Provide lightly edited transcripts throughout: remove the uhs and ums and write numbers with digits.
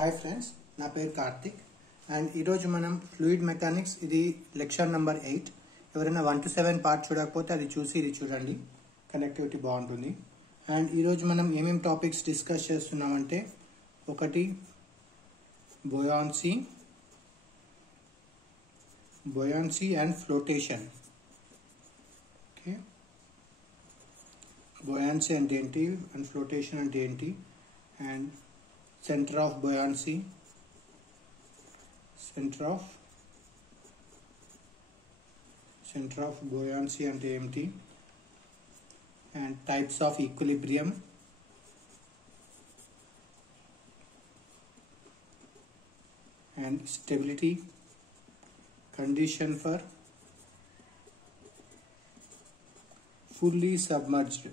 Hi friends, నా పేరు Karthik and ఈరోజు మనం ఫ్లూయిడ్ మెకానిక్స్ ఇది లెక్చర్ నెంబర్ 8. ఎవరైనా 1 to 7 పార్ట్ చూడకపోతే అది చూసి ఇది చూడండి, కనెక్టివిటీ బాగుంటుంది. అండ్ ఈరోజు మనం ఏమేమి టాపిక్స్ డిస్కస్ చేస్తున్నామంటే, ఒకటి బొయాన్సీ అండ్ ఫ్లోటేషన్. ఓకే, బొయాన్సీ అంటే ఏంటి అండ్ ఫ్లోటేషన్ అంటే ఏంటి, అండ్ center of buoyancy అంటే ఏంటి, and types of equilibrium, and stability condition for fully submerged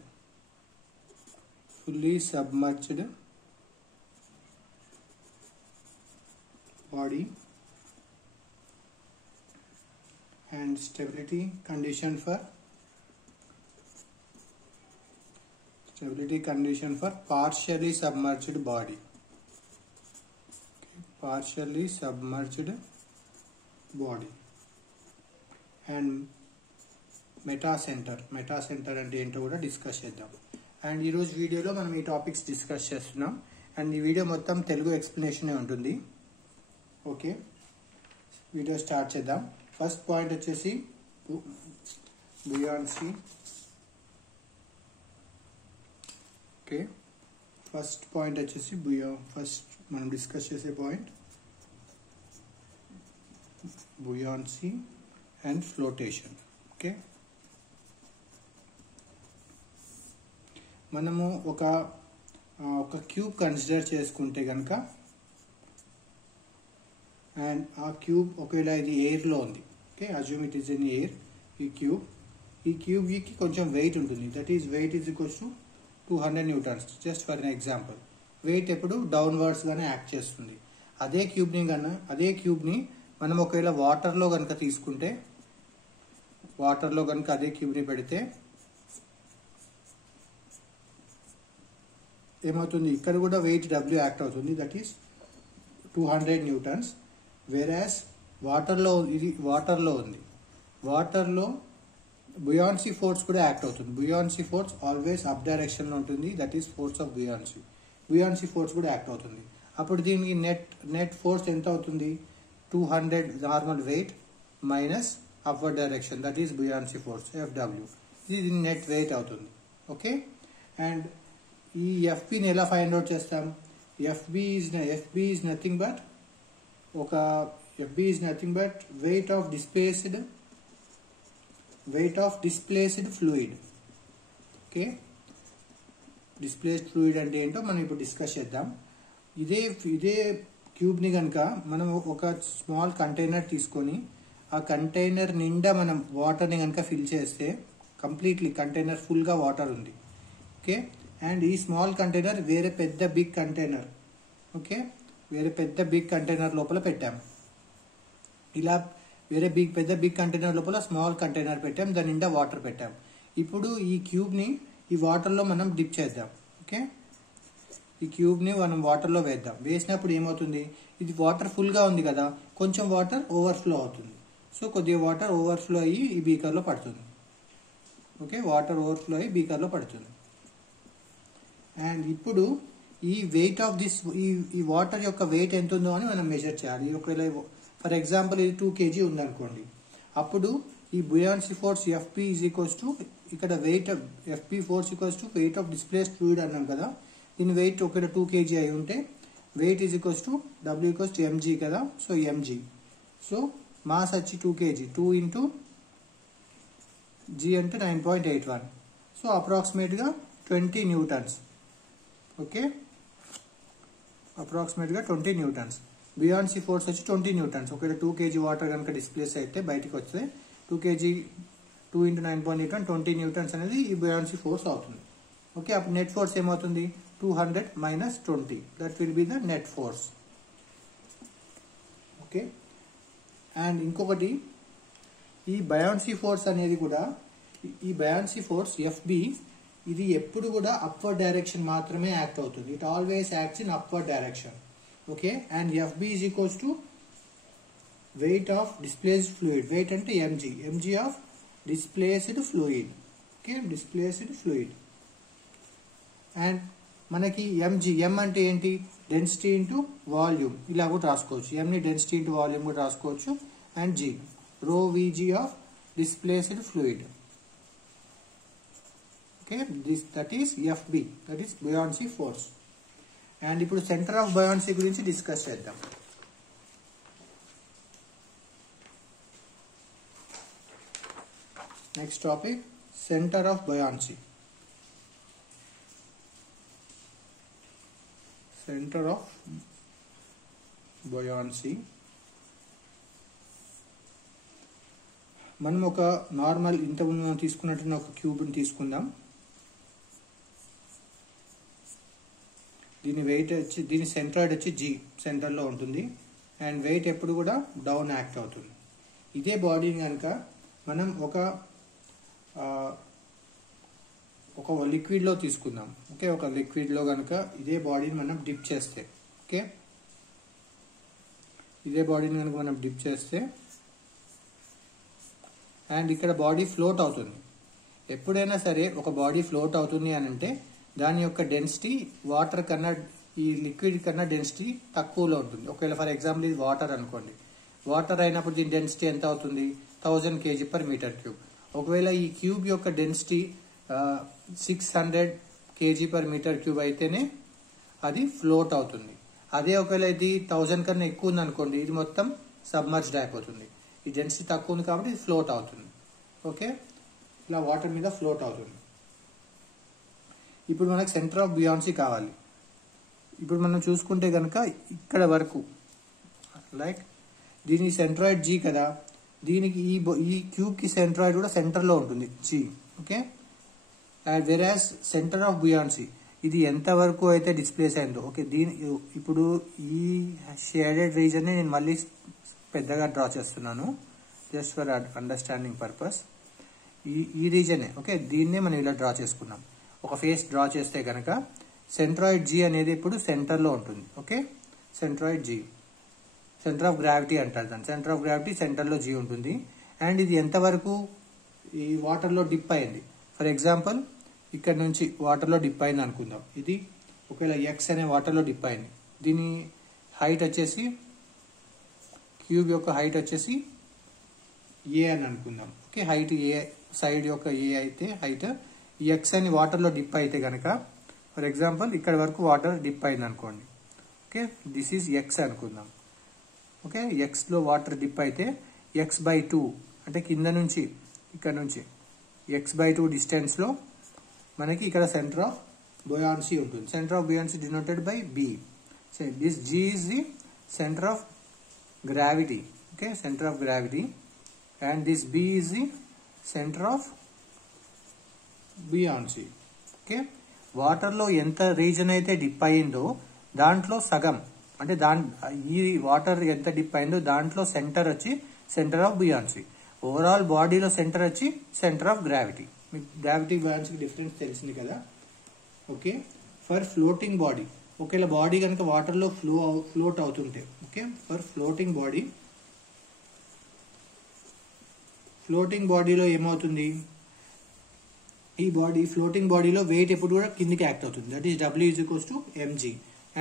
body, and stability condition for partially submerged body. And meta centre అంటే ఏంటో కూడా డిస్కస్ చేద్దాం. అండ్ ఈరోజు వీడియోలో మనం ఈ టాపిక్స్ డిస్కస్ చేస్తున్నాం. అండ్ ఈ వీడియో మొత్తం తెలుగు ఎక్స్ప్లెనేషన్ ఉంటుంది. ఓకే, వీడియో స్టార్ట్ చేద్దాం. ఫస్ట్ పాయింట్ వచ్చేసి బుయాన్సీ. ఓకే, ఫస్ట్ పాయింట్ వచ్చేసి ఫస్ట్ మనం డిస్కస్ చేసే పాయింట్ బుయాన్సీ అండ్ ఫ్లోటేషన్. ఓకే, మనము ఒక క్యూబ్ కన్సిడర్ చేసుకుంటే కనుక, అండ్ ఆ క్యూబ్ ఒకవేళ ఇది ఎయిర్లో ఉంది. Okay, assume it is in air. ఈ క్యూబ్కి కొంచెం వెయిట్ ఉంటుంది. That is weight is equals to 200 newtons. Just for an example, weight ఎప్పుడు డౌన్వర్డ్స్గానే యాక్ట్ చేస్తుంది. అదే క్యూబ్ని మనం ఒకవేళ వాటర్లో కనుక తీసుకుంటే, వాటర్లో కనుక అదే క్యూబ్ని పెడితే ఏమవుతుంది, ఇక్కడ కూడా వెయిట్ డబ్ల్యూ యాక్ట్ అవుతుంది. That is 200 newtons. వేరాస్ వాటర్లో ఉంది. వాటర్లో బుయాన్సీ ఫోర్స్ కూడా యాక్ట్ అవుతుంది. బుయాన్సీ ఫోర్స్ ఆల్వేస్ అప్ డైరెక్షన్లో ఉంటుంది. That is force of buoyancy force కూడా యాక్ట్ అవుతుంది. అప్పుడు దీనికి నెట్ ఫోర్స్ ఎంత అవుతుంది, 200 normal weight minus upward direction, that is buoyancy force FW. ఇది నెట్ వెయిట్ అవుతుంది. ఓకే, అండ్ ఈ FBని ఎలా ఫైండ్ అవుట్ చేస్తాం? FB is nothing but weight of displaced fluid. Okay, displaced fluid అంటే ఏంటో మనం ఇప్పుడు డిస్కస్ చేద్దాం. ఇదే క్యూబ్ని కనుక మనం ఒక స్మాల్ కంటైనర్ తీసుకొని, ఆ కంటైనర్ నిండా మనం వాటర్ని కనుక ఫిల్ చేస్తే, కంప్లీట్లీ కంటైనర్ ఫుల్గా వాటర్ ఉంది. ఓకే, అండ్ ఈ స్మాల్ కంటైనర్ వేరే పెద్ద బిగ్ కంటైనర్, ఓకే, వేరే పెద్ద బిగ్ కంటైనర్ లోపల పెట్టాం. ఇలా వేరే పెద్ద బిగ్ కంటైనర్ లోపల స్మాల్ కంటైనర్ పెట్టాం, దాని నిండా వాటర్ పెట్టాం. ఇప్పుడు ఈ క్యూబ్ని ఈ వాటర్లో మనం డిప్ చేద్దాం. ఓకే, ఈ క్యూబ్ని మనం వాటర్లో వేసినప్పుడు ఏమవుతుంది, ఇది వాటర్ ఫుల్గా ఉంది కదా, కొంచెం వాటర్ ఓవర్ఫ్లో అవుతుంది. సో కొద్దిగా వాటర్ ఓవర్ఫ్లో అయ్యి ఈ బీకర్లో పడుతుంది. ఓకే, వాటర్ ఓవర్ఫ్లో అయ్యి బీకర్లో పడుతుంది. అండ్ ఇప్పుడు ఈ వెయిట్ ఆఫ్ దిస్ ఈ వాటర్ యొక్క వెయిట్ ఎంత ఉందో అని మనం మెజర్ చేయాలి. ఒకవేళ ఫర్ ఎగ్జాంపుల్ ఇది 2 kg ఉందనుకోండి, అప్పుడు ఈ buoyancy force FP is equals to, ఇక్కడ weight FP force equals to weight of displaced fluid అన్నాం కదా. దీని వెయిట్ ఒకవేళ 2 kg అయి ఉంటే weight is equals to W equals to mg కదా. సో mg, సో మాస్ వచ్చి 2 kg, 2 into g అంటే 9.81. సో అప్రాక్సిమేట్గా 20 న్యూటన్స్. ఓకే, అప్రాక్సిమేట్గా 20 న్యూటన్స్. బుయాన్సీ ఫోర్స్ వచ్చి 20 న్యూటన్స్. ఒకవేళ 2 kg వాటర్ కనుక డిస్ప్లేస్ అయితే బయటకు వస్తే 2 kg 2 into 9.81 20 న్యూటన్స్ అనేది ఈ బుయాన్సీ ఫోర్స్ అవుతుంది. ఓకే, అప్పుడు నెట్ ఫోర్స్ ఏమవుతుంది, 200 minus 20, that will be the net force. Okay, and ఇంకొకటి ఈ బయాన్సీ ఫోర్స్ అనేది కూడా, ఈ బయాన్సీ ఫోర్స్ FB ఇది ఎప్పుడు కూడా అప్వర్డ్ డైరెక్షన్ మాత్రమే యాక్ట్ అవుతుంది. It always acts in upward direction. Okay. And FB is equals to weight of displaced fluid. weight అంటే mg of displaced fluid. Okay, displaced fluid. And మనకి m అంటే ఏంటి, density into volume, ఇలా కూడా రాసుకోవచ్చు. m ని density into volume కూడా రాసుకోవచ్చు. And g rho Vg of displaced fluid. Okay, that is FB, that is buoyancy force. And ఇప్పుడు సెంటర్ ఆఫ్ బయాన్సీ గురించి డిస్కస్ చేద్దాం. Next topic, centre of buoyancy. Centre of buoyancy మనం ఒక normal ఇంతకుముందు మనం తీసుకున్నట్టు ఒక క్యూబ్ని తీసుకుందాం. దీని వెయిట్ వచ్చి, దీని సెంట్రాయిడ్ వచ్చి G సెంటర్లో ఉంటుంది. అండ్ వెయిట్ ఎప్పుడు కూడా డౌన్ యాక్ట్ అవుతుంది. ఇదే బాడీని కనుక మనం ఒక లిక్విడ్లో తీసుకుందాం. ఓకే, ఒక లిక్విడ్లో కనుక ఇదే బాడీని మనం డిప్ చేస్తే, ఓకే, ఇదే బాడీని కనుక మనం డిప్ చేస్తే అండ్ ఇక్కడ బాడీ ఫ్లోట్ అవుతుంది. ఎప్పుడైనా సరే ఒక బాడీ ఫ్లోట్ అవుతుంది అని అంటే దాని యొక్క డెన్సిటీ వాటర్ కన్నా, ఈ లిక్విడ్ కన్నా డెన్సిటీ తక్కువలో ఉంటుంది. ఒకవేళ ఫర్ ఎగ్జాంపుల్ ఇది వాటర్ అనుకోండి, వాటర్ అయినప్పుడు దీని డెన్సిటీ ఎంత అవుతుంది, 1000 kg/m³. ఒకవేళ ఈ క్యూబ్ యొక్క డెన్సిటీ 600 kg/m³ అయితేనే అది ఫ్లోట్ అవుతుంది. అదే ఒకవేళ ఇది 1000 కన్నా ఎక్కువ ఉంది అనుకోండి, ఇది మొత్తం సబ్మర్జ్డ్ అయిపోతుంది. ఈ డెన్సిటీ తక్కువ ఉంది కాబట్టి ఇది ఫ్లోట్ అవుతుంది. ఓకే, ఇలా వాటర్ మీద ఫ్లోట్ అవుతుంది. ఇప్పుడు మనకు సెంటర్ ఆఫ్ బయాన్సీ కావాలి. ఇప్పుడు మనం చూసుకుంటే కనుక ఇక్కడ వరకు, లైక్ దీని సెంట్రాయిడ్ G కదా, దీనికి ఈ క్యూబ్ కి సెంట్రాయిడ్ కూడా సెంటర్లో ఉంటుంది G. Okay, and వెరాస్ centre of buoyancy ఇది ఎంత వరకు అయితే డిస్ప్లేస్ అయిందో, ఓకే, ఇప్పుడు ఈ షేడెడ్ రీజన్ నేను మళ్ళీ పెద్దగా డ్రా చేస్తున్నాను జస్ట్ ఫర్ అండర్స్టాండింగ్ పర్పస్. ఈ రీజనే, ఓకే, దీన్నే మనం ఇలా డ్రా చేసుకున్నాం. ఒక ఫేస్ డ్రా చేస్తే కనుక సెంట్రాయిడ్ G అనేది ఇప్పుడు సెంటర్లో ఉంటుంది. Okay, centroid G, centre of gravity అంటారు దాన్ని. సెంటర్ ఆఫ్ గ్రావిటీ సెంటర్లో G ఉంటుంది. అండ్ ఇది ఎంతవరకు ఈ వాటర్లో డిప్ అయింది, ఫర్ ఎగ్జాంపుల్ ఇక్కడ నుంచి వాటర్లో డిప్ అయింది అనుకుందాం. ఇది ఒకవేళ X అనే వాటర్లో డిప్ అయింది. దీని హైట్ వచ్చేసి, క్యూబ్ యొక్క హైట్ వచ్చేసి A అని అనుకుందాం. ఓకే, హైట్ A, సైడ్ యొక్క A అయితే హైట్, X అని వాటర్లో డిప్ అయితే కనుక ఫర్ ఎగ్జాంపుల్ ఇక్కడ వరకు వాటర్ డిప్ అయింది అనుకోండి. ఓకే, దిస్ ఈజ్ X అనుకుందాం. ఓకే, Xలో వాటర్ డిప్ అయితే X/2 అంటే కింద నుంచి ఇక్కడ నుంచి X/2 డిస్టెన్స్లో మనకి ఇక్కడ సెంటర్ ఆఫ్ బయాన్సీ ఉంటుంది. Centre of buoyancy denoted by B. This G is the centre of gravity. Okay, centre of gravity. And this B is the centre of buoyancy. Okay, వాటర్లో ఎంత రీజన్ అయితే dip అయిందో దాంట్లో సగం, అంటే ఈ water ఎంత డిప్ అయిందో దాంట్లో సెంటర్ వచ్చి సెంటర్ ఆఫ్ బయాన్సీ. ఓవరాల్ బాడీలో సెంటర్ వచ్చి సెంటర్ ఆఫ్ గ్రావిటీ. మీకు గ్రావిటీ బయాన్సీకి డిఫరెన్స్ తెలిసింది కదా. ఓకే, ఫర్ ఫ్లోటింగ్ బాడీ, ఒకవేళ బాడీ కనుక వాటర్లో ఫ్లోట్ అవుతుంటే, ఓకే, ఫర్ ఫ్లోటింగ్ బాడీలో ఏమవుతుంది, ఈ బాడీ ఫ్లోటింగ్ బాడీలో వెయిట్ ఎప్పుడు కూడా కిందికి యాక్ట్ అవుతుంది. That is W = mg.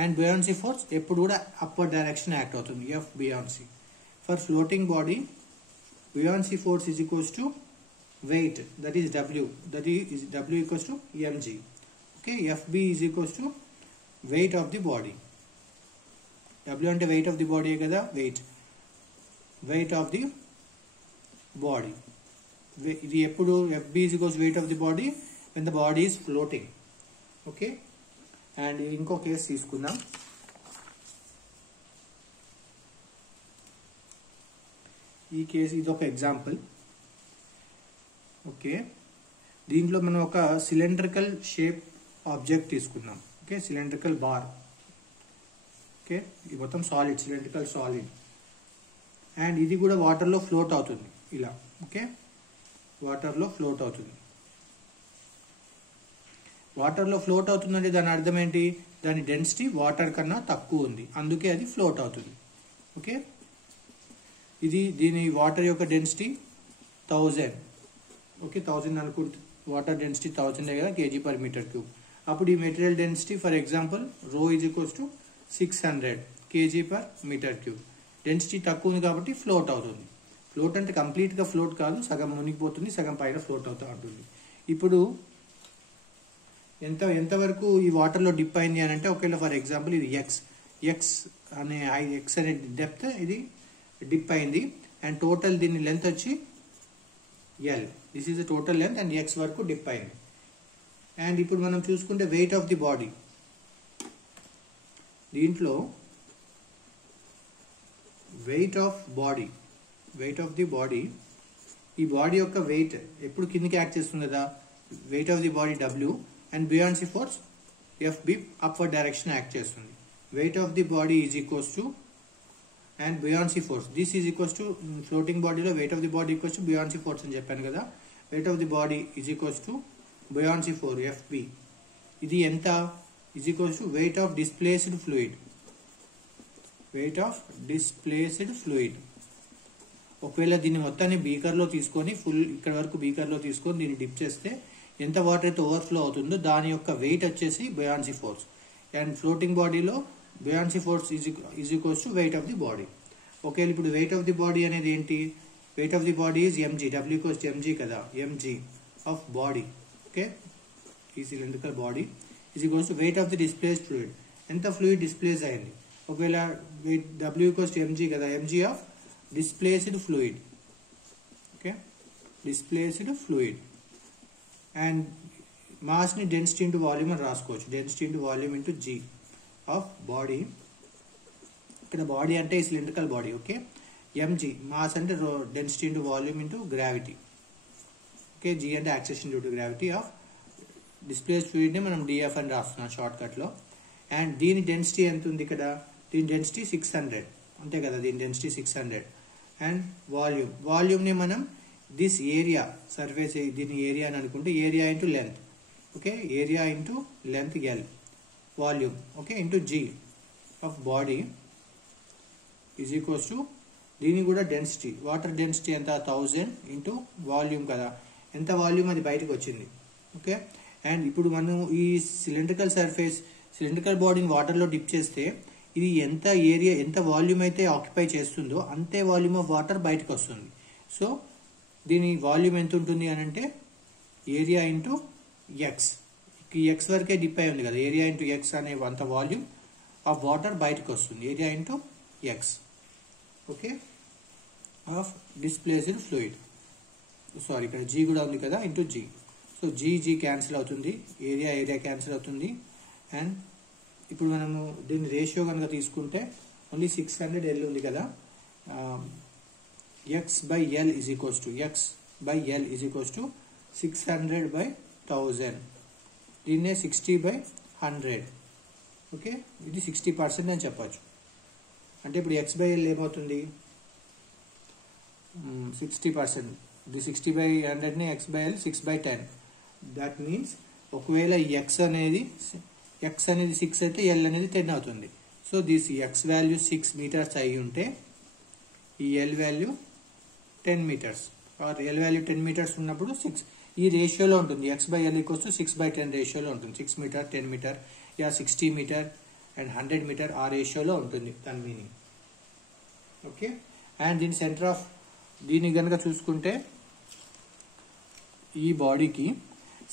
And buoyancy force ఎప్పుడు కూడా అప్పర్ డైరెక్షన్ యాక్ట్ అవుతుంది, F buoyancy. For floating body buoyancy force is equals to weight, that is W, that is W = mg. Okay, FB is equals to weight of the body. W అంటే weight of the body కదా, weight of the body. ఇది ఎప్పుడు FB is equals weight of the body when the body is floating. Okay, and ఇంకో case తీసుకుందాం. ఈ case ఇది ఒక example. Okay, దీంట్లో మనం ఒక సిలిండ్రికల్ షేప్ ఆబ్జెక్ట్ తీసుకుందాం. Okay, cylindrical bar. ఓకే, ఇది మొత్తం సాలిడ్, సిలిండ్రికల్ సాలిడ్. అండ్ ఇది కూడా వాటర్లో ఫ్లోట్ అవుతుంది ఇలా. ఓకే, వాటర్లో ఫ్లోట్ అవుతుంది. వాటర్లో ఫ్లోట్ అవుతుందంటే దాని అర్థం ఏంటి, దాని డెన్సిటీ వాటర్ కన్నా తక్కువ ఉంది, అందుకే అది ఫ్లోట్ అవుతుంది. ఓకే, దీని వాటర్ యొక్క డెన్సిటీ 1000. ఓకే, 1000 అనుకుంటే వాటర్ డెన్సిటీ 1000 కదా kg/m³. అప్పుడు ఈ material density for example ρ = 600 kg/m³. Density తక్కువ ఉంది కాబట్టి ఫ్లోట్ అవుతుంది. ఫ్లోట్ అంటే కంప్లీట్గా ఫ్లోట్ కాదు, సగం మునిగిపోతుంది, సగం పైన ఫ్లోట్ అవుతూ ఉంటుంది. ఇప్పుడు ఎంతవరకు ఈ వాటర్లో డిప్ అయింది అని అంటే, ఒకవేళ ఫర్ ఎగ్జాంపుల్ ఇది ఎక్స్ అనే డెప్త్ ఇది డిప్ అయింది అండ్ టోటల్ దీని లెంత్ వచ్చి L. This is the total length and X వరకు డిప్ అయింది. అండ్ ఇప్పుడు మనం చూసుకుంటే వెయిట్ ఆఫ్ ది బాడీ, దీంట్లో వెయిట్ ఆఫ్ ది బాడీ, ఈ బాడీ యొక్క వెయిట్ ఎప్పుడు కిందికి యాక్ట్ చేస్తుంది కదా, weight of the body W and buoyancy force FB upward direction act చేస్తుంది. Weight of the body is equals to and buoyancy force, this is equals to floating బాడీలో weight of the body equals to buoyancy force అని చెప్పాను కదా. Weight of the body is equals to buoyancy force FB. ఇది ఎంత? Is equals to weight of displaced fluid. ఒకవేళ దీన్ని మొత్తాన్ని బీకర్లో తీసుకొని ఫుల్ ఇక్కడ వరకు బీకర్లో తీసుకొని దీన్ని డిప్ చేస్తే ఎంత వాటర్ అయితే ఓవర్ఫ్లో అవుతుందో దాని యొక్క వెయిట్ వచ్చేసి buoyancy ఫోర్స్. అండ్ ఫ్లోటింగ్ బాడీలో buoyancy force is equals to weight of the body. Okay, ఇప్పుడు వెయిట్ ఆఫ్ ది బాడీ అనేది ఏంటి? Wait of the body is mg, W = mg కదా, mg ఆఫ్ బాడీ. ఓకే, ఈ cylindrical body is equals to weight of the displaced fluid. ఎంత fluid displays అయింది? ఒకవేళ W = mg కదా, mg of displaced fluid. Okay, displaced fluid. And mass ని density into volume అని రాసుకోవచ్చు. Density into volume into G of body. ఇక్కడ body అంటే ఈ cylindrical body. Okay, mg mass అంటే density into volume into gravity. Okay, G అంటే acceleration due to gravity of displaced fluid ని మనం DF అని రాస్తున్నాం షార్ట్ కట్ లో. అండ్ దీని డెన్సిటీ ఎంత ఉంది ఇక్కడ? దీని డెన్సిటీ 600 అంతే కదా, దీని డెన్సిటీ 600. అండ్ వాల్యూమ్ ని మనం దిస్ ఏరియా సర్ఫేస్, దీని ఏరియా అని అనుకుంటే area into length. Okay, area into length L, volume okay into G of body is equals to దీని కూడా డెన్సిటీ, వాటర్ డెన్సిటీ ఎంత? 1000 ఇంటూ వాల్యూమ్ కదా, ఎంత వాల్యూమ్ అది బయటకు వచ్చింది. ఓకే, అండ్ ఇప్పుడు మనం ఈ సిలిండ్రికల్ బాడీని వాటర్లో డిప్ చేస్తే ఇది ఎంత ఏరియా, ఎంత వాల్యూమ్ అయితే ఆక్యుపై చేస్తుందో అంతే వాల్యూమ్ ఆఫ్ వాటర్ బయటకు వస్తుంది. సో దీని వాల్యూమ్ ఎంత ఉంటుంది అని అంటే ఏరియా ఇంటూ ఎక్స్. ఈ ఎక్స్ వరకే డిప్ అయి ఉంది కదా, ఏరియా ఇంటూ ఎక్స్ అనే అంత వాల్యూమ్ ఆఫ్ వాటర్ బయటకు వస్తుంది, area into X. Okay, of displaced fluid. Sorry, ఇక్కడ G కూడా ఉంది కదా, into G. So G cancel అవుతుంది, ఏరియా క్యాన్సిల్ అవుతుంది. అండ్ ఇప్పుడు మనము దీని రేషియో కనుక తీసుకుంటే ఓన్లీ 600 L ఉంది కదా, x/L ఈజ్ ఈక్వల్స్ టు 600/1000. దీన్నే 60/100. ఓకే, ఇది 60% అని చెప్పచ్చు. అంటే ఇప్పుడు x/L ఏమవుతుంది? 60%. ఇది 60/100 ని x/L 6/10. దట్ మీన్స్ ఒకవేళ x అనేది 6 అయితే L అనేది 10 అవుతుంది. So this x value 6 meters అయి ఉంటే ఈ L value 10 meters or L value 10 meters ఉన్నప్పుడు 6 ఈ రేషియోలో ఉంటుంది. x/L = 6/10 రేషియోలో ఉంటుంది. 6 meter, 10 meter, 60 meter and 100 meter ఆ రేషియోలో ఉంటుంది దాని మీనింగ్. ఓకే, అండ్ దీని సెంటర్ ఆఫ్ దీన్ని కనుక చూసుకుంటే ఈ బాడీకి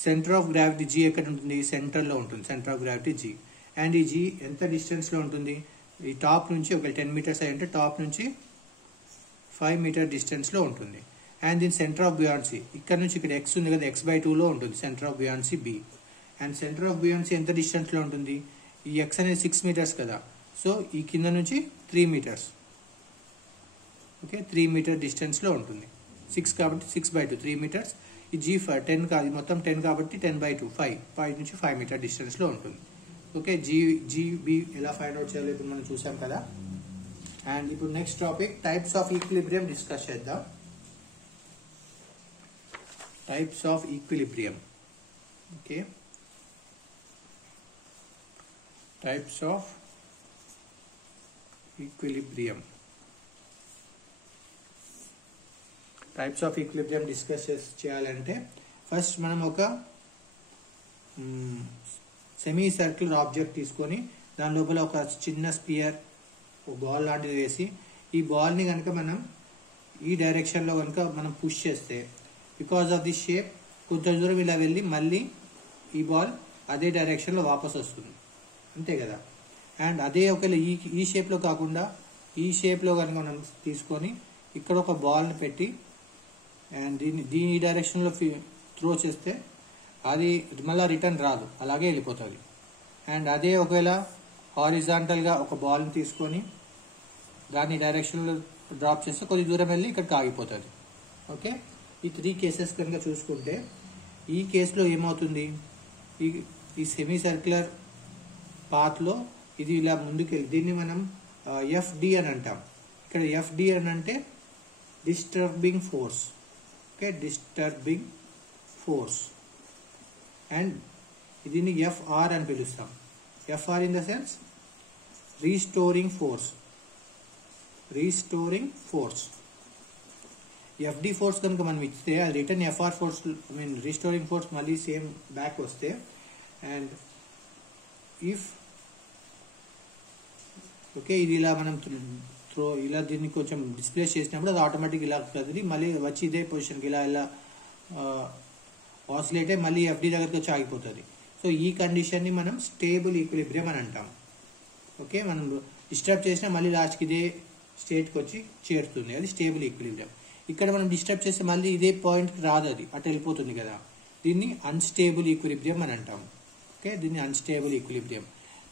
సెంటర్ ఆఫ్ గ్రావిటీ G ఎక్కడ ఉంటుంది? సెంటర్లో ఉంటుంది, centre of gravity G. And ఈ G ఎంత డిస్టెన్స్లో ఉంటుంది? ఈ టాప్ నుంచి ఒక 10 meters అయి ఉంటే టాప్ నుంచి 5 meter డిస్టెన్స్లో ఉంటుంది. అండ్ దీని సెంటర్ ఆఫ్ buoyancy ఇక్కడ నుంచి ఇక్కడ x ఉంది కదా, x/2లో ఉంటుంది centre of buoyancy B. And centre of buoyancy ఎంత డిస్టెన్స్లో ఉంటుంది? ఈ x అనేది 6 meters కదా, సో ఈ కింద నుంచి 3 meters. ఓకే, 3 meter డిస్టెన్స్లో ఉంటుంది. 6 కాబట్టి 6/2 3 meters. ఈ G 10 కాదు, మొత్తం 10 కాబట్టి 10/2 5 నుంచి 5 meter డిస్టెన్స్లో ఉంటుంది. ఓకే, GB ఎలా ఫైండ్ అవుట్ చేయాలో ఇప్పుడు మనం చూసాం కదా. అండ్ ఇప్పుడు next topic types of equilibrium discuss చేద్దాం. Types of equilibrium. Okay, types of equilibrium. Types of equilibrium discuss చేయాలంటే ఫస్ట్ మనం ఒక సెమీ సర్క్యులర్ ఆబ్జెక్ట్ తీసుకొని దాని లోపల ఒక చిన్న స్పియర్, ఒక బాల్ లాంటిది వేసి ఈ బాల్ని కనుక మనం ఈ డైరెక్షన్లో కనుక మనం పుష్ చేస్తే బికాస్ ఆఫ్ ది షేప్ కొంచెం దూరం ఇలా వెళ్ళి మళ్ళీ ఈ బాల్ అదే డైరెక్షన్లో వాపస్ వస్తుంది, అంతే కదా. అండ్ అదే ఒకవేళ ఈ షేప్లో కాకుండా ఈ షేప్లో కనుక మనం తీసుకొని ఇక్కడ ఒక బాల్ని పెట్టి అండ్ దీని ఈ డైరెక్షన్లో త్రో చేస్తే అది మళ్ళీ రిటర్న్ రాదు, అలాగే వెళ్ళిపోతుంది. అండ్ అదే ఒకవేళ హారిజాంటల్గా ఒక బాల్ని తీసుకొని దాని డైరెక్షన్లో డ్రాప్ చేస్తే కొద్ది దూరం వెళ్ళి ఇక్కడికి ఆగిపోతుంది. ఓకే, ఈ 3 కేసెస్ కనుక చూసుకుంటే ఈ కేసులో ఏమవుతుంది, ఈ సెమీ సర్క్యులర్ పాత్లో ఇది ఇలా ముందుకెళ్ళి దీన్ని మనం ఎఫ్డి అని అంటాం. ఇక్కడ ఎఫ్డి అని అంటే disturbing force. Okay, disturbing force. And దీన్ని ఎఫ్ఆర్ అని పిలుస్తాం. F R in the sense restoring force. Restoring force. F D force కనుక మనం ఇస్తే అది return F R force, restoring force మళ్ళీ సేమ్ బ్యాక్ వస్తే అండ్ ఇఫ్ ఓకే ఇది ఇలా మనం ఇలా దీన్ని కొంచెం డిస్ప్లేస్ చేసినప్పుడు అది ఆటోమేటిక్ ఇలా కదిలి మళ్ళీ వచ్చి ఇదే పొజిషన్కి ఇలా ఆసిలేట్ అయ్యి మళ్ళీ ఎఫ్డి దగ్గరికి వచ్చి ఆగిపోతుంది. సో ఈ కండిషన్ని మనం స్టేబుల్ ఈక్విలిబ్రియం అని అంటాం. ఓకే, మనం డిస్టర్బ్ చేసినా మళ్ళీ లాస్ట్కి ఇదే స్టేట్కి వచ్చి చేరుతుంది, అది స్టేబుల్ ఈక్విలిబ్రియం. ఇక్కడ మనం డిస్టర్బ్ చేస్తే మళ్ళీ ఇదే పాయింట్కి రాదు, అది అటు వెళ్ళిపోతుంది కదా. దీన్ని అన్స్టేబుల్ ఈక్విలిబ్రియం అని అంటాం. ఓకే, దీన్ని అన్స్టేబుల్ ఈక్విలిబ్రియం.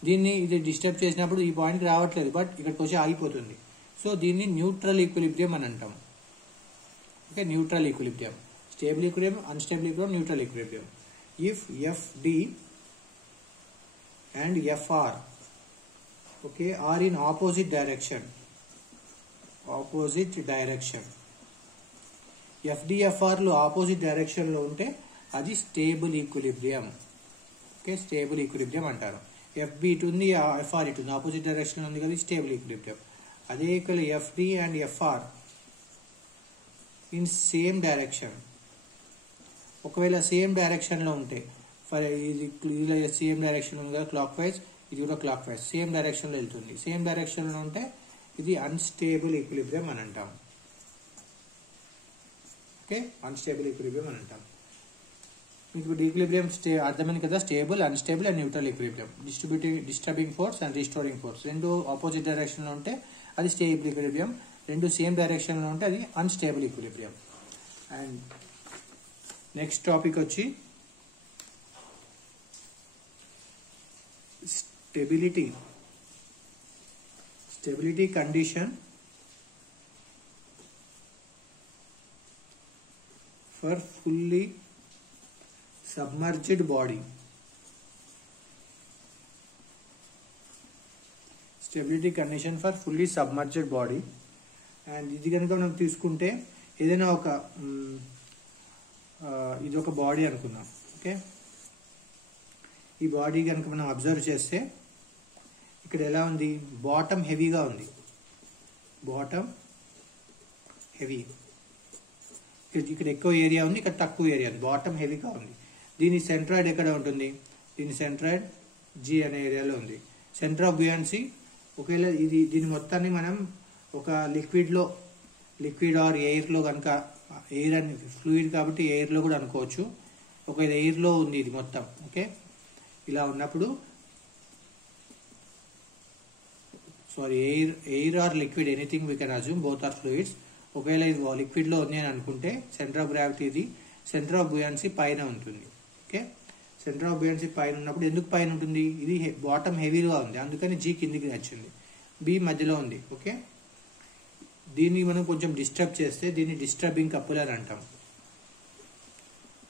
దీన్ని ఇది డిస్టర్బ్ చేసినప్పుడు ఈ పాయింట్కి రావట్లేదు, బట్ ఇక్కడికి వచ్చి ఆగిపోతుంది. సో దీన్ని న్యూట్రల్ ఈక్విలిబ్రియం అని అంటాం. Okay, neutral equilibrium. Stable equilibrium, unstable equilibrium, neutral equilibrium. If FD and FR okay are in opposite direction, opposite direction, ఎఫ్డిఎఫ్ఆర్లు ఆపోజిట్ డైరెక్షన్లో ఉంటే అది stable equilibrium. Okay, stable equilibrium అంటారు. ఎఫ్బి ఇటు ఉంది, ఎఫ్ఆర్ ఇటు ఉంది, ఆపోజిట్ డైరెక్షన్లో ఉంది కదా, స్టేబుల్ ఈక్విలిబ్రియం. అదే ఇక్కడ F D and F R in same direction, ఒకవేళ సేమ్ డైరెక్షన్లో ఉంటే ఫర్ ఇది సేమ్ డైరెక్షన్ ఉంది కదా క్లాక్ వైజ్, ఇది కూడా క్లాక్ వైజ్ సేమ్ డైరెక్షన్లో వెళ్తుంది. సేమ్ డైరెక్షన్లో ఉంటే ఇది అన్స్టేబుల్ ఈక్విలిబ్రియం అని అంటాం. ఓకే, అన్స్టేబుల్ ఈక్విలిబ్రియం అని అంటాం. మీకు ఈక్విలిబ్రియం అర్థమైంది కదా, stable, unstable and neutral equilibrium. Disturbing force and restoring force రెండు ఆపోజిట్ డైరెక్షన్లో ఉంటే అది స్టేబుల్ ఈక్విలిబ్రియం, రెండు సేమ్ డైరెక్షన్లో ఉంటే అది unstable equilibrium. And next topic వచ్చి stability. Stability condition for fully submerged body. Stability condition for fully submerged body. And ఇది కనుక మనం తీసుకుంటే ఏదైనా ఒక ఇది ఒక బాడీ అనుకుందాం. ఓకే, ఈ బాడీ కనుక మనం అబ్జర్వ్ చేస్తే ఇక్కడ ఎలా ఉంది, బాటమ్ హెవీగా ఉంది, బాటమ్ హెవీ. ఇక్కడ ఎక్కువ ఏరియా ఉంది, ఇక్కడ తక్కువ ఏరియా ఉంది, బాటమ్ హెవీగా ఉంది. దీని సెంట్రాయిడ్ ఎక్కడ ఉంటుంది, దీని సెంట్రాయిడ్ జీ అనే ఏరియాలో ఉంది. సెంటర్ ఆఫ్ బ్యూయన్సీ ఒకవేళ దీని మొత్తాన్ని మనం ఒక లిక్విడ్ ఆర్ ఎయిర్లో కనుక, ఎయిర్ అని ఫ్లూయిడ్ కాబట్టి ఎయిర్లో కూడా అనుకోవచ్చు, ఒకవేళ ఎయిర్లో ఉంది ఇది మొత్తం. ఓకే, ఇలా ఉన్నప్పుడు sorry air or liquid anything we can assume, both are fluids. ఒకవేళ ఇది లిక్విడ్లో ఉంది అని అనుకుంటే సెంటర్ ఆఫ్ గ్రావిటీ ఇది, సెంటర్ ఆఫ్ బ్యూయన్సీ పైన ఉంటుంది. ఓకే, సెంటర్ ఆఫ్ బ్యూయన్సీ పైన ఉన్నప్పుడు ఎందుకు పైన ఉంటుంది, ఇది బాటమ్ హెవీగా ఉంది అందుకని జీ కిందికి వచ్చింది, బి మధ్యలో ఉంది. ఓకే, దీన్ని మనం కొంచెం డిస్టర్బ్ చేస్తే దీన్ని డిస్టర్బింగ్ కపుల్ అని అంటాం.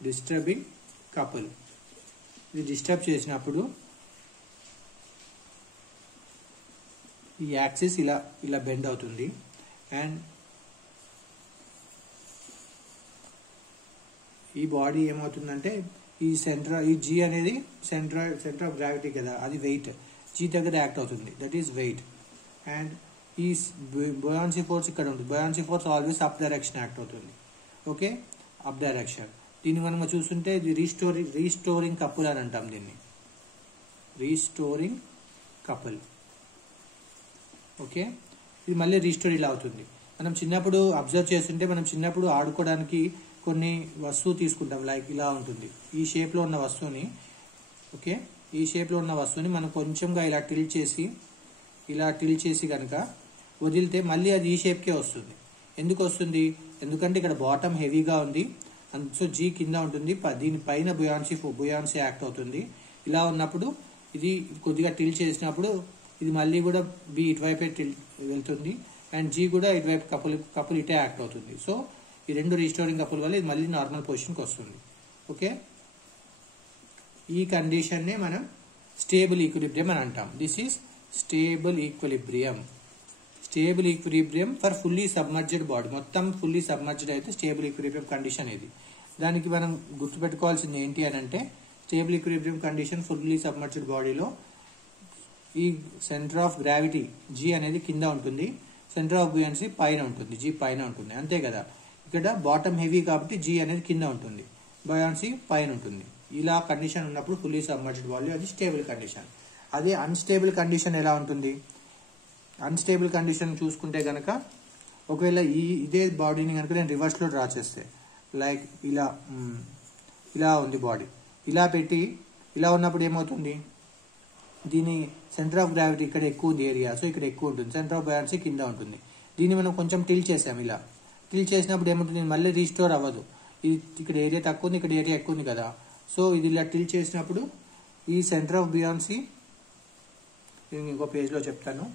Disturbing couple. ఇది డిస్టర్బ్ చేసినప్పుడు ఈ యాక్సిస్ ఇలా బెండ్ అవుతుంది అండ్ ఈ బాడీ ఏమవుతుందంటే ఈ జీ అనేది సెంటర్ ఆఫ్ గ్రావిటీ కదా, అది జీ దగ్గర యాక్ట్ అవుతుంది, దట్ ఈస్ వెయిట్. అండ్ ఈ బొయాన్సీ ఫోర్స్ ఇక్కడ ఉంటుంది, buoyancy force always up direction act అవుతుంది. Okay, up direction. దీన్ని మనం చూస్తుంటే ఇది రీస్టోరింగ్ కపుల్ అని అంటాం, దీన్ని రీస్టోరింగ్ కపుల్. ఓకే, ఇది మళ్ళీ రీస్టోర్ ఇలా అవుతుంది. మనం చిన్నప్పుడు అబ్జర్వ్ చేస్తుంటే మనం చిన్నప్పుడు ఆడుకోవడానికి కొన్ని వస్తువు తీసుకుంటాం, లైక్ ఇలా ఉంటుంది ఈ షేప్లో ఉన్న వస్తువుని. ఓకే, ఈ షేప్లో ఉన్న వస్తువుని మనం కొంచెంగా ఇలా టిల్ చేసి కనుక వదిలితే మళ్ళీ అది ఈ షేప్కే వస్తుంది. ఎందుకు వస్తుంది? ఎందుకంటే ఇక్కడ బాటమ్ హెవీగా ఉంది, సో జీ కింద ఉంటుంది, దీనిపైన బుయాన్సీ యాక్ట్ అవుతుంది. ఇలా ఉన్నప్పుడు ఇది కొద్దిగా టిల్ చేసినప్పుడు ఇది మళ్ళీ కూడా బి ఇటువైపే వెళ్తుంది, అండ్ జీ కూడా ఇటువైపు కపుల్ ఇటే యాక్ట్ అవుతుంది. సో ఈ రెండు రీస్టోరింగ్ కపుల్ వల్ల ఇది మళ్ళీ నార్మల్ పొజిషన్కి వస్తుంది. ఓకే, ఈ కండిషన్నే మనం స్టేబుల్ ఈక్విలిబ్రియం అని అంటాం. This is stable equilibrium. Stable equilibrium for fully submerged body. మొత్తం ఫుల్లీ సబ్మర్జ్డ్ అయితే స్టేబుల్ ఈక్విలిబ్రియం కండిషన్ ఇది. దానికి మనం గుర్తుపెట్టుకోవాల్సింది ఏంటి అని అంటే, stable equilibrium condition fully submerged బాడీలో ఈ సెంటర్ ఆఫ్ గ్రావిటీ జీ అనేది కింద ఉంటుంది, సెంటర్ ఆఫ్ బుయాన్సీ పైన ఉంటుంది, జీ పైన ఉంటుంది, అంతే కదా. ఇక్కడ బాటమ్ హెవీ కాబట్టి జీ అనేది కింద ఉంటుంది, బుయాన్సీ పైన ఉంటుంది. ఇలా కండిషన్ ఉన్నప్పుడు ఫుల్లీ సబ్మర్జ్డ్ బాడీ అది స్టేబుల్ కండిషన్. అదే అన్స్టేబుల్ కండిషన్ ఎలా ఉంటుంది? అన్స్టేబుల్ కండిషన్ చూసుకుంటే కనుక, ఒకవేళ ఇదే బాడీని కనుక నేను రివర్స్లో డ్రా చేస్తే, లైక్ ఇలా ఉంది బాడీ, ఇలా పెట్టి ఇలా ఉన్నప్పుడు ఏమవుతుంది? దీని సెంటర్ ఆఫ్ గ్రావిటీ ఇక్కడ ఎక్కువ ఉంది ఏరియా, సో ఇక్కడ ఎక్కువ ఉంటుంది, సెంటర్ ఆఫ్ బయాన్సీ కింద ఉంటుంది. దీన్ని మనం కొంచెం టిల్ చేసాం, ఇలా టిల్ చేసినప్పుడు ఏముంటుంది? మళ్ళీ రీస్టోర్ అవ్వదు. ఇది ఇక్కడ ఏరియా తక్కువ ఉంది, ఇక్కడ ఏరియా ఎక్కువ ఉంది కదా, సో ఇది ఇలా టిల్ చేసినప్పుడు ఈ సెంటర్ ఆఫ్ బయాన్సీ, నేను ఇంకో పేజ్లో చెప్తాను.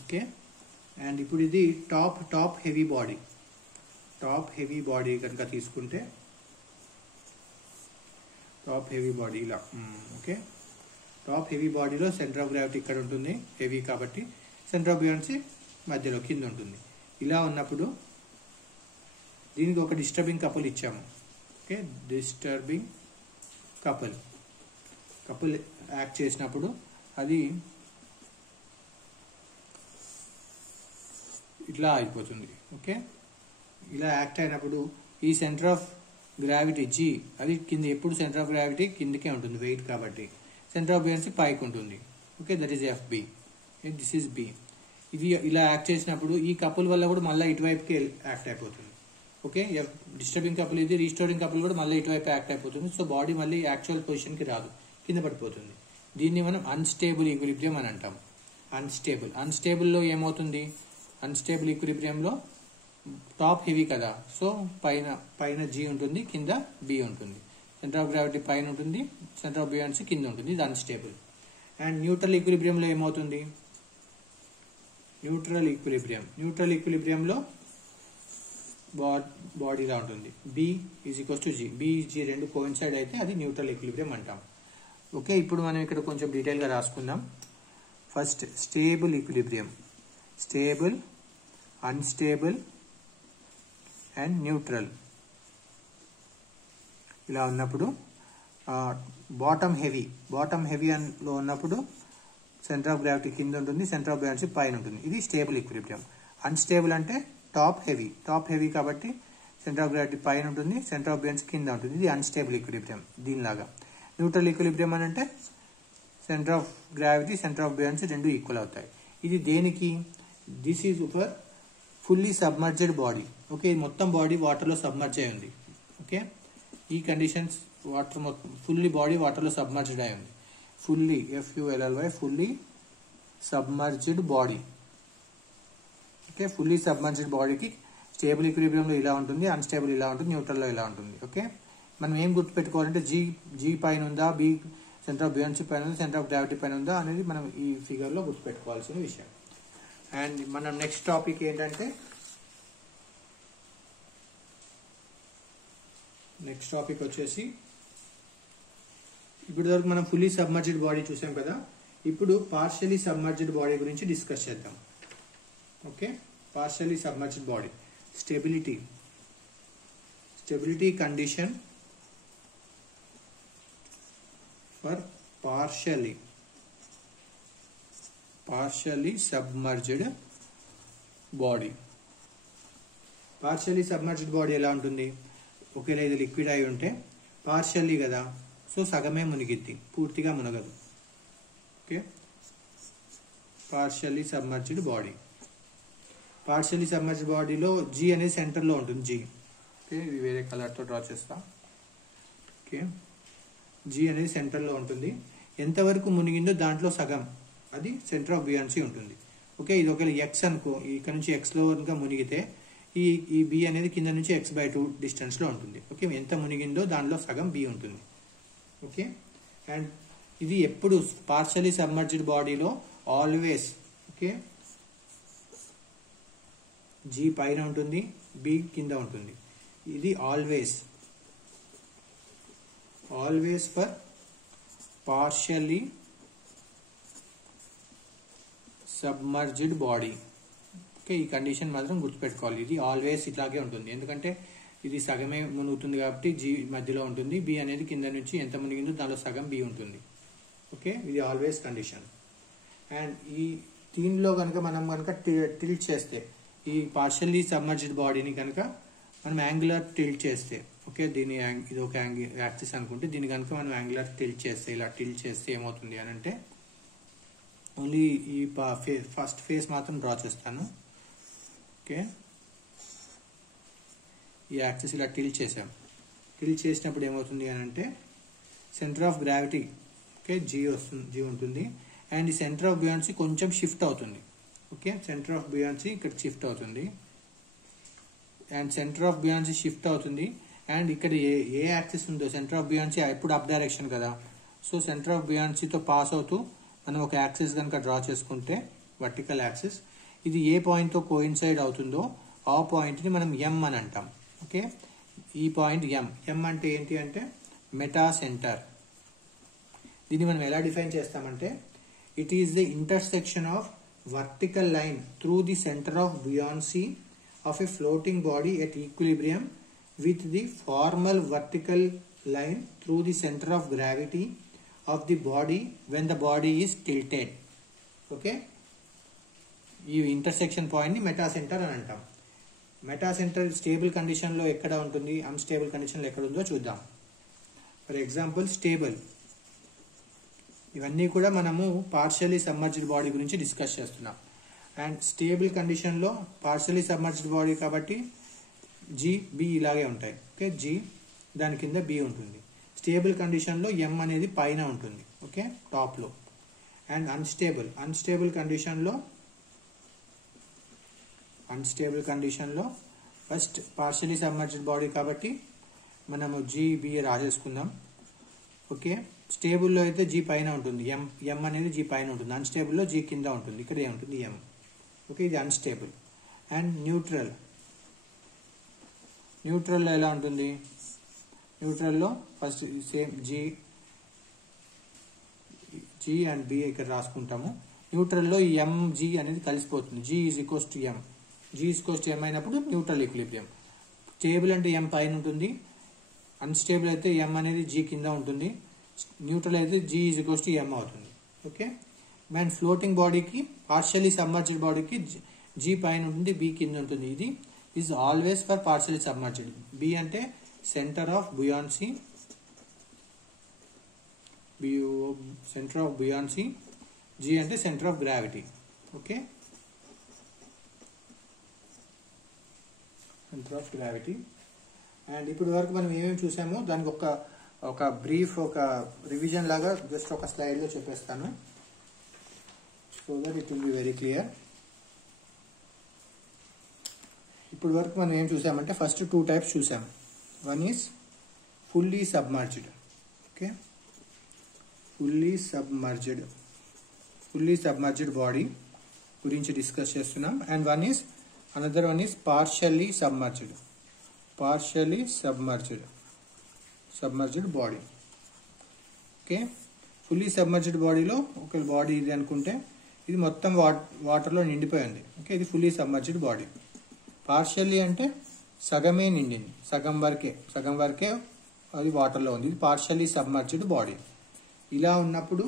ఓకే, అండ్ ఇప్పుడు ఇది టాప్ హెవీ బాడీ కనుక తీసుకుంటే, టాప్ హెవీ బాడీ ఇలా. ఓకే, టాప్ హెవీ బాడీలో సెంటర్ ఆఫ్ గ్రావిటీ ఇక్కడ ఉంటుంది, హెవీ కాబట్టి, సెంటర్ ఆఫ్ బయాన్సీ మధ్యలో కింద ఉంటుంది. ఇలా ఉన్నప్పుడు దీనికి ఒక డిస్టర్బింగ్ కపుల్ ఇచ్చాము. ఓకే, డిస్టర్బింగ్ కపుల్ యాక్ట్ చేసినప్పుడు అది ఇట్లా అయిపోతుంది. ఓకే, ఇలా యాక్ట్ అయినప్పుడు ఈ సెంటర్ ఆఫ్ గ్రావిటీ జీ అది కింద, ఎప్పుడు సెంటర్ ఆఫ్ గ్రావిటీ కిందకే ఉంటుంది వెయిట్ కాబట్టి, సెంటర్ ఆఫ్ బయాన్సీ పైకి ఉంటుంది. Okay, that is F B, this is B. ఇది ఇలా యాక్ట్ చేసినప్పుడు ఈ కపుల్ వల్ల కూడా మళ్ళీ ఇటువైపుకి యాక్ట్ అయిపోతుంది. ఓకే, డిస్టర్బింగ్ కపుల్ ఇది, రీస్టోరింగ్ కపుల్ కూడా మళ్ళీ ఇటువైపు యాక్ట్ అయిపోతుంది. సో బాడీ మళ్ళీ యాక్చువల్ పొజిషన్కి రాదు, కింద పడిపోతుంది. దీన్ని మనం అన్స్టేబుల్ ఈక్విలిబ్రియం అని అంటాం. అన్స్టేబుల్లో ఏమవుతుంది? అన్స్టేబుల్ ఈక్విలిబ్రియంలో టాప్ హెవీ కదా, సో పైన జీ ఉంటుంది, కింద బి ఉంటుంది, సెంటర్ ఆఫ్ గ్రావిటీ పైన ఉంటుంది, సెంటర్ ఆఫ్ బయాన్సీ కింద ఉంటుంది, ఇది అన్స్టేబుల్. అండ్ న్యూట్రల్ ఈక్విలిబ్రియంలో ఏమవుతుంది? న్యూట్రల్ ఈక్విలిబ్రియంలో బాడీ ఇలా ఉంటుంది, B is equals to G, B G రెండు కోయిన్సైడ్ అయితే అది న్యూట్రల్ ఈక్విలిబ్రియం అంటాం. ఓకే, ఇప్పుడు మనం ఇక్కడ కొంచెం డీటెయిల్గా రాసుకుందాం. First stable equilibrium, stable, unstable and neutral. ఇలా ఉన్నప్పుడు బాటమ్ హెవీలో ఉన్నప్పుడు సెంటర్ ఆఫ్ గ్రావిటీ కింద ఉంటుంది, సెంటర్ ఆఫ్ బయాన్సీ పైన ఉంటుంది, ఇది స్టేబుల్ ఈక్విలిబ్రియం. అన్స్టేబుల్ అంటే టాప్ హెవీ కాబట్టి సెంటర్ ఆఫ్ గ్రావిటీ పైన ఉంటుంది, సెంటర్ ఆఫ్ బయాన్సీ కింద ఉంటుంది, ఇది అన్స్టేబుల్ ఈక్విలిబ్రియం. దీనిలాగా న్యూట్రల్ ఈక్విలిబ్రియం అని అంటే centre of gravity, centre of buoyancy రెండు ఈక్వల్ అవుతాయి. ఇది దేనికి? This is for fully submerged body. Okay, మొత్తం బాడీ వాటర్లో సబ్మర్జ్ అయి ఉంది. ఓకే, ఈ కండిషన్స్ ఫుల్లీ బాడీ వాటర్లో సబ్మర్జ్డ్ అయి ఉంది. Fully FULLY fully submerged body. Okay, fully submerged బాడీకి స్టేబుల్ ఈక్విలిబ్రియంలో ఇలా ఉంటుంది, అన్స్టేబుల్ ఇలా ఉంటుంది, న్యూట్రల్లో ఇలా ఉంటుంది. ఓకే, మనం ఏం గుర్తుపెట్టుకోవాలంటే జీ పైన ఉందా, బి సెంటర్ ఆఫ్ బయాన్సీ పైన ఉందా, సెంటర్ ఆఫ్ గ్రావిటీ పైన ఉందా అనేది మనం ఈ ఫిగర్లో గుర్తుపెట్టుకోవాల్సిన విషయం. అండ్ మనం నెక్స్ట్ టాపిక్ ఏంటంటే, నెక్స్ట్ టాపిక్ వచ్చేసి, ఇప్పటి వరకు మనం ఫుల్లీ సబ్మర్జ్డ్ బాడీ చూసాం కదా, ఇప్పుడు పార్షియలీ సబ్మర్జ్డ్ బాడీ గురించి డిస్కస్ చేద్దాం. Okay, partially submerged body stability condition for partially submerged body. Partially submerged body ఎలా ఉంటుంది? ఒకవేళ ఇది లిక్విడ్ అయి ఉంటే పార్షియల్లీ కదా, సో సగమే మునిగిద్ది, పూర్తిగా మునగదు. Okay, partially submerged body. Partially submerged బాడీలో జీ అనేది సెంటర్లో ఉంటుంది. జీ, ఓకే, ఇది వేరే కలర్తో డ్రా చేస్తా. ఓకే, జీ అనేది సెంటర్లో ఉంటుంది. ఎంతవరకు మునిగిందో దాంట్లో సగం అది సెంటర్ ఆఫ్ బియాన్సీ ఉంటుంది. ఓకే, ఇది ఒకవేళ ఎక్స్ అనుకో, ఇక్కడ నుంచి ఎక్స్లో కనుక మునిగితే ఈ బి అనేది కింద నుంచి x/2 డిస్టెన్స్లో ఉంటుంది. ఓకే, ఎంత మునిగిందో దానిలో సగం బి ఉంటుంది. ఓకే, అండ్ ఇది ఎప్పుడు పార్షియల్లీ సబ్మర్జ్డ్ బాడీలో ఆల్వేస్, ఓకే, జీ పైన ఉంటుంది, బి కింద ఉంటుంది. ఇది always for partially submerged body. Okay, ఈ కండిషన్ మాత్రం గుర్తుపెట్టుకోవాలి. ఇది ఆల్వేస్ ఇట్లాగే ఉంటుంది, ఎందుకంటే ఇది సగమే మునుగుతుంది కాబట్టి జీ మధ్యలో ఉంటుంది, బి అనేది కింద నుంచి ఎంత మునిగిందో దానిలో సగం బి ఉంటుంది. ఓకే, ఇది ఆల్వేస్ కండిషన్. అండ్ ఈ దీనిలో కనుక మనం కనుక టిల్ట్ చేస్తే, ఈ పార్షియల్లీ సబ్మర్జ్డ్ బాడీని కనుక మనం యాంగులర్ టిల్ట్ చేస్తే, ఓకే, దీని ఇది ఒక యాక్సిస్ అనుకుంటే దీన్ని కనుక మనం యాంగులర్ టిల్ట్ చేస్తే, ఇలా టిల్ట్ చేస్తే ఏమవుతుంది అని అంటే, ఓన్లీ ఈ ఫస్ట్ ఫేస్ మాత్రం డ్రా చేస్తాను. ఓకే, ఈ యాక్సిస్ ఇలా టిల్ట్ చేసాం. టిల్ట్ చేసినప్పుడు ఏమవుతుంది అని అంటే centre of gravity, okay, G ఉంటుంది. అండ్ ఈ సెంటర్ ఆఫ్ బియాన్సీ కొంచెం షిఫ్ట్ అవుతుంది. ఓకే, సెంటర్ ఆఫ్ బియాన్సీ ఇక్కడ షిఫ్ట్ అవుతుంది. And centre of buoyancy shift అవుతుంది. అండ్ ఇక్కడ ఏ యాక్సిస్ ఉందో, సెంటర్ ఆఫ్ బియాన్సీ ఎప్పుడు అప్ డైరెక్షన్ కదా, సో సెంటర్ ఆఫ్ బియాన్సీతో పాస్ అవుతూ మనం ఒక యాక్సిస్ కనుక డ్రా చేసుకుంటే, వర్టికల్ యాక్సిస్, ఇది ఏ పాయింట్తో కోయిన్సైడ్ అవుతుందో ఆ పాయింట్ని మనం ఎం అని అంటాం. ఓకే, ఈ పాయింట్ ఎం అంటే ఏంటి అంటే మెటా సెంటర్. దీన్ని మనం ఎలా డిఫైన్ చేస్తామంటే, it is the intersection of vertical line through the centre of buoyancy of a floating body at equilibrium with the formal vertical line through the center of gravity of the body when the body is tilted. Okay, ఈ intersection point ని meta centre అని అంటాం. Meta centre stable condition లో ఎక్కడ ఉంటుంది, unstable condition లో ఎక్కడ ఉందో చూద్దాం. ఫర్ ఎగ్జాంపుల్ స్టేబుల్, ఇవన్నీ కూడా మనము పార్షియల్లీ సబ్మర్జ్డ్ బాడీ గురించి డిస్కస్ చేస్తున్నాం. అండ్ స్టేబుల్ కండిషన్ లో పార్షియల్లీ సబ్మర్జ్డ్ బాడీ కాబట్టి జీ బి ఇలాగే ఉంటాయి. ఓకే, జీ దాని కింద బి ఉంటుంది. స్టేబుల్ కండిషన్ లో ఎం అనేది పైన ఉంటుంది, ఓకే, టాప్ లో. అండ్ అన్స్టేబుల్ కండిషన్ లో ఫస్ట్ పార్షియల్లీ సబ్మర్జ్డ్ బాడీ కాబట్టి మనము జీ బి రాసేసుకుందాం. ఓకే, స్టేబుల్లో అయితే జీ పైన ఉంటుంది, ఎం అనేది జీ పైన ఉంటుంది. అన్స్టేబుల్లో జీ కింద ఉంటుంది, ఇక్కడ ఏముంటుంది ఎం. ఓకే, ఇది అన్స్టేబుల్. అండ్ న్యూట్రల్లో ఎలా ఉంటుంది, న్యూట్రల్లో first same G and B ఇక్కడ రాసుకుంటాము. న్యూట్రల్లో ఈ ఎం జీ అనేది కలిసిపోతుంది. G is equals to M, G is equals to M అయినప్పుడు న్యూట్రల్ ఈక్విలిబ్రియం. స్టేబుల్ అంటే ఎం పైన ఉంటుంది, అన్స్టేబుల్ అయితే ఎం అనేది జీ కింద ఉంటుంది, న్యూట్రల్ అయితే G is equals to M అవుతుంది. ఓకే, అండ్ ఫ్లోటింగ్ బాడీకి, పార్షియల్లీ సబ్మర్జ్డ్ బాడీకి జీ పైన ఉంటుంది, బి కింద ఉంటుంది. ఇది is always for partially submerged. B అంటే సెంటర్ ఆఫ్ buoyancy, జీ అంటే centre of gravity. Okay, centre of gravity. And ఇప్పుడు వరకు మనం ఏమేమి చూసామో దానికి ఒక బ్రీఫ్, ఒక రివిజన్ లాగా జస్ట్ ఒక స్లైడ్లో చెప్పేస్తాను, so that it will be very clear. ఇప్పుడు వరకు మనం ఏం చూసామంటే ఫస్ట్ 2 టైప్స్ చూసాం. One is fully submerged. Okay, fully submerged body గురించి డిస్కస్ చేస్తున్నాం. And another one is partially submerged body. Okay, fully submerged బాడీలో ఒక బాడీ ఇది అనుకుంటే ఇది మొత్తం వాటర్లో నిండిపోయింది. ఓకే, ఇది ఫుల్లీ సబ్మర్జ్డ్ బాడీ. పార్షియల్లీ అంటే సగమే నిండింది, సగం వరకే అది వాటర్లో ఉంది. ఇది పార్షియల్లీ సబ్మర్జ్డ్ బాడీ. ఇలా ఉన్నప్పుడు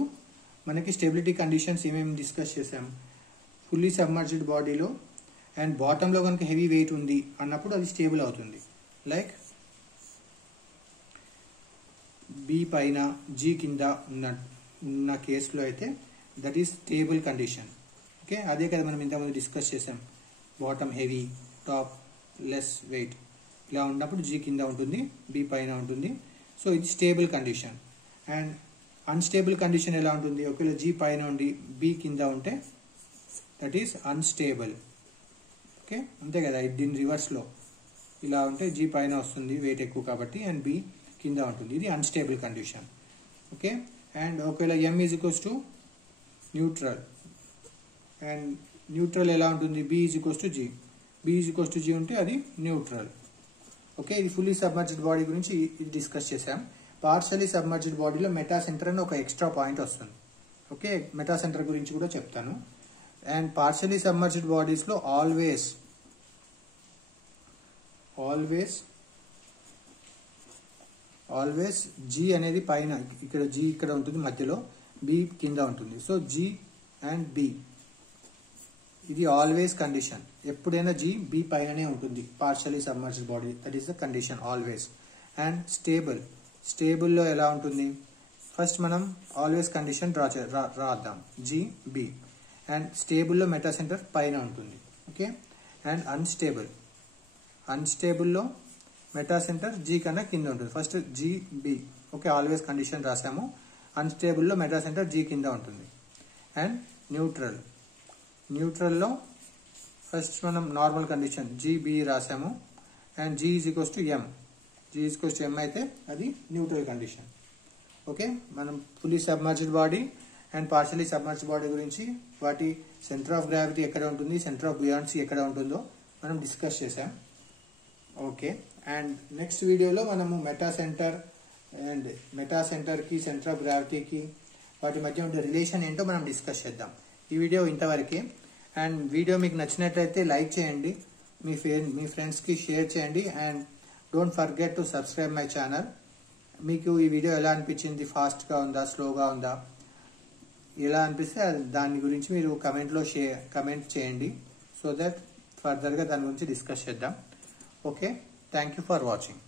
మనకి స్టెబిలిటీ కండిషన్స్ ఏమేమి డిస్కస్ చేసాం. ఫుల్లీ సబ్మర్జ్డ్ బాడీలో అండ్ బాటంలో కనుక హెవీ వెయిట్ ఉంది అన్నప్పుడు అది స్టేబుల్ అవుతుంది. లైక్ బి పైన జీ కింద ఉన్న కేసులో అయితే that is stable condition. Okay, అదే కదా మనం ఇంతకుముందు డిస్కస్ చేసాం. Bottom heavy, top less weight, ఇలా ఉన్నప్పుడు జీ కింద ఉంటుంది, బి పైన ఉంటుంది. సో ఇది stable condition. And unstable condition ఎలా ఉంటుంది? ఒకవేళ జీ పైన ఉండి బి కింద ఉంటే దట్ ఈస్ అన్స్టేబుల్. ఓకే, అంతే కదా. దీని రివర్స్లో ఇలా ఉంటే జీ పైన వస్తుంది వెయిట్ ఎక్కువ కాబట్టి, అండ్ బి కింద ఉంటుంది. ఇది అన్స్టేబుల్ కండిషన్. ఓకే, అండ్ ఒకవేళ M is equals to neutral, and neutral ఎలా ఉంటుంది? B is equals to G, B is equals to G ఉంటే అది న్యూట్రల్. ఓకే, ఇది ఫుల్లీ సబ్మర్జ్డ్ బాడీ గురించి ఇది డిస్కస్ చేసాం. పార్షియలీ సబ్మర్జ్డ్ బాడీలో మెటా సెంటర్ అని ఒక ఎక్స్ట్రా పాయింట్ వస్తుంది. ఓకే, మెటా సెంటర్ గురించి కూడా చెప్తాను. అండ్ పార్షియలీ సబ్మర్జ్డ్ బాడీస్లో ఆల్వేస్ జీ అనేది పైన, ఇక్కడ జీ ఇక్కడ ఉంటుంది మధ్యలో, బి కింద ఉంటుంది. సో జీ అండ్ బి ఇది ఆల్వేస్ కండిషన్. ఎప్పుడైనా జీ బి పైననే ఉంటుంది partially submerged body. That is the condition always. And స్టేబుల్లో ఎలా ఉంటుంది? ఫస్ట్ మనం ఆల్వేస్ కండిషన్ రాద్దాం. జీ బి అండ్ స్టేబుల్లో మెటా సెంటర్ పైన ఉంటుంది. ఓకే, అండ్ అన్స్టేబుల్లో మెటా సెంటర్ జీ కన్నా కింద ఉంటుంది. First G B, okay, always condition రాసాము. అన్స్టేబుల్లో మెటా సెంటర్ జీ కింద ఉంటుంది. అండ్ న్యూట్రల్లో ఫస్ట్ మనం normal condition GB రాసాము. And G is equals to M, G is equals to M అయితే అది న్యూట్రల్ కండిషన్. ఓకే, మనం fully submerged body and partially submerged body గురించి, వాటి సెంటర్ ఆఫ్ గ్రావిటీ ఎక్కడ ఉంటుంది, సెంటర్ ఆఫ్ బుయాన్సీ ఎక్కడ ఉంటుందో మనం డిస్కస్ చేసాం. ఓకే, అండ్ నెక్స్ట్ వీడియోలో మనము మెటా సెంటర్కి సెంటర్ ఆఫ్ గ్రావిటీకి వాటి మధ్య ఉండే రిలేషన్ ఏంటో మనం డిస్కస్ చేద్దాం. ఈ వీడియో ఇంతవరకే. అండ్ వీడియో మీకు నచ్చినట్లయితే లైక్ చేయండి, మీ ఫ్రెండ్స్కి షేర్ చేయండి. And don't forget to subscribe my channel. మీకు ఈ వీడియో ఎలా అనిపించింది? ఫాస్ట్గా ఉందా, స్లోగా ఉందా? ఎలా అనిపిస్తే దాని గురించి మీరు కమెంట్ చేయండి, సో దట్ ఫర్దర్గా దాని గురించి డిస్కస్ చేద్దాం. Okay, thank you for watching.